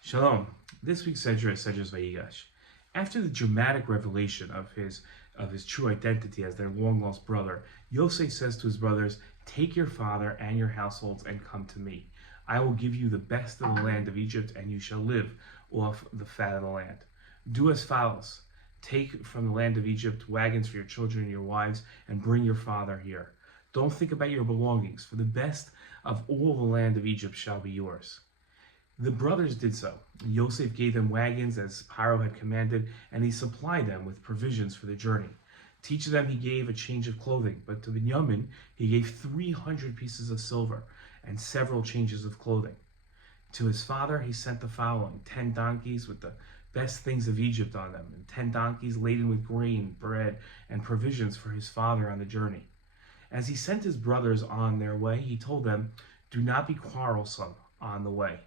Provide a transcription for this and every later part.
Shalom. This week's Sedra is Sedra Vayigash. After the dramatic revelation of his true identity as their long-lost brother, Yosef says to his brothers, "Take your father and your households and come to me. I will give you the best of the land of Egypt, and you shall live off the fat of the land. Do as follows. Take from the land of Egypt wagons for your children and your wives, and bring your father here. Don't think about your belongings, for the best of all the land of Egypt shall be yours." The brothers did so. Yosef gave them wagons as Pharaoh had commanded, and he supplied them with provisions for the journey. To each of them he gave a change of clothing, but to Binyamin he gave 300 pieces of silver and several changes of clothing. To his father he sent the following: 10 donkeys with the best things of Egypt on them, and 10 donkeys laden with grain, bread, and provisions for his father on the journey. As he sent his brothers on their way, he told them, "Do not be quarrelsome on the way."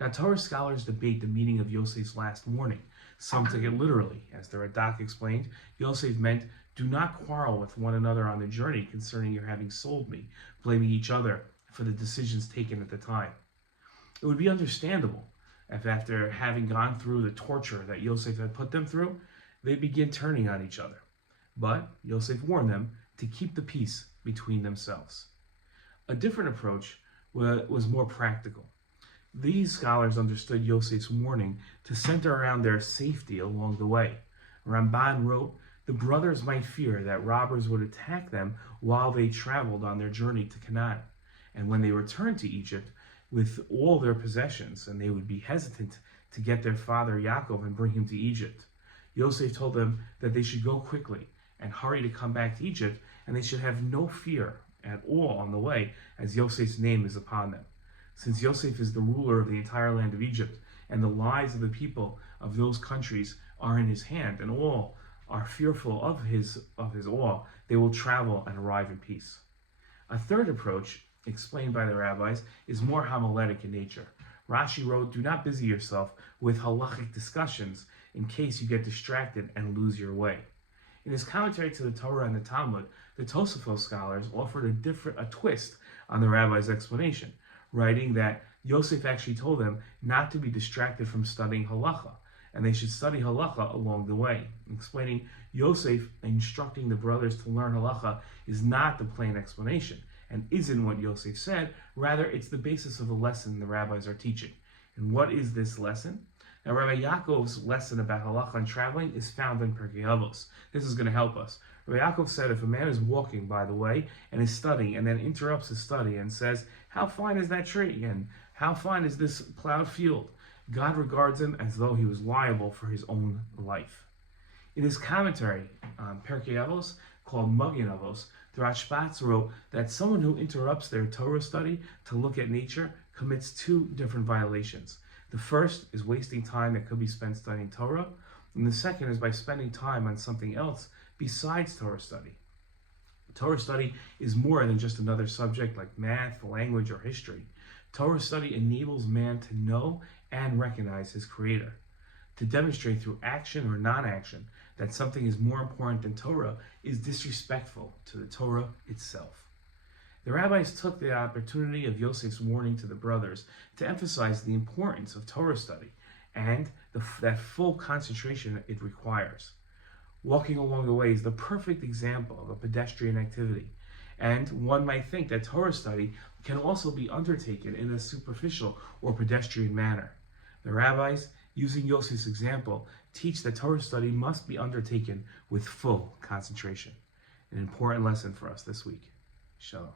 Now, Torah scholars debate the meaning of Yosef's last warning. Some took it literally. As the Radak explained, Yosef meant, "Do not quarrel with one another on the journey concerning your having sold me," blaming each other for the decisions taken at the time. It would be understandable if after having gone through the torture that Yosef had put them through, they begin turning on each other. But Yosef warned them to keep the peace between themselves. A different approach was more practical. These scholars understood Yosef's warning to center around their safety along the way. Ramban wrote, the brothers might fear that robbers would attack them while they traveled on their journey to Canaan, and when they returned to Egypt with all their possessions, and they would be hesitant to get their father Yaakov and bring him to Egypt. Yosef told them that they should go quickly and hurry to come back to Egypt, and they should have no fear at all on the way, as Yosef's name is upon them. Since Yosef is the ruler of the entire land of Egypt, and the lives of the people of those countries are in his hand, and all are fearful of his awe, they will travel and arrive in peace. A third approach, explained by the rabbis, is more homiletic in nature. Rashi wrote, "Do not busy yourself with halachic discussions in case you get distracted and lose your way." In his commentary to the Torah and the Talmud, the Tosafot scholars offered a twist on the rabbi's explanation, writing that Yosef actually told them not to be distracted from studying halacha, and they should study halacha along the way, explaining Yosef instructing the brothers to learn halacha is not the plain explanation, and isn't what Yosef said. Rather, it's the basis of a lesson the rabbis are teaching. And what is this lesson? Now, Rabbi Yaakov's lesson about halacha and traveling is found in Pirkei Avos. This is going to help us. Rabbi Yaakov said if a man is walking by the way and is studying and then interrupts his study and says, "How fine is that tree?" and "How fine is this plowed field?" God regards him as though he was liable for his own life. In his commentary on Pirkei Avos, called Magen Avos, the Rashbats wrote that someone who interrupts their Torah study to look at nature commits 2 different violations. The first is wasting time that could be spent studying Torah, and the second is by spending time on something else besides Torah study. Torah study is more than just another subject like math, language, or history. Torah study enables man to know and recognize his Creator. To demonstrate through action or non-action that something is more important than Torah is disrespectful to the Torah itself. The rabbis took the opportunity of Yosef's warning to the brothers to emphasize the importance of Torah study and that full concentration it requires. Walking along the way is the perfect example of a pedestrian activity, and one might think that Torah study can also be undertaken in a superficial or pedestrian manner. The rabbis, using Yosef's example, teach that Torah study must be undertaken with full concentration. An important lesson for us this week. Shalom.